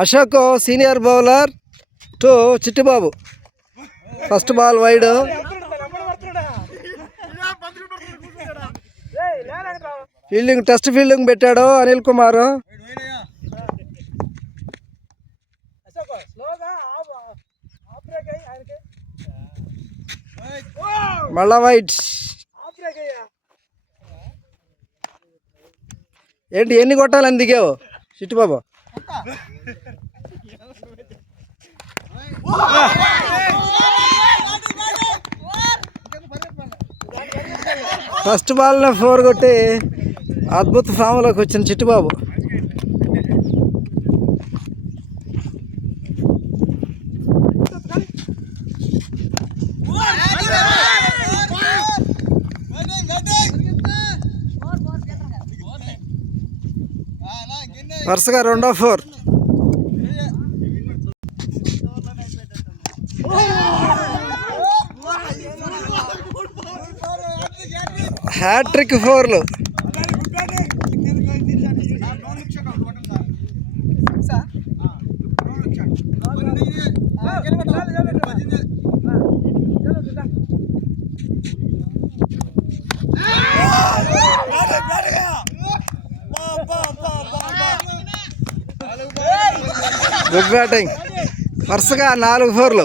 Ashok senior bowler to Chittibabu. First ball wide. Fielding test fielding పెట్టాడు అనిల్ కుమార్. మళ్ళా white. ఏంటి ఎన్ని కొట్టాలని దిగావు చిట్టిబాబు? ఫస్ట్ బాల్లో 4 కొట్టి అద్భుత ఫామ్లోకి వచ్చిన చిట్టిబాబు. వరుసగా 2 4. హ్యాట్రిక్ 4లు. Good batting. వరుసగా 4 4లు.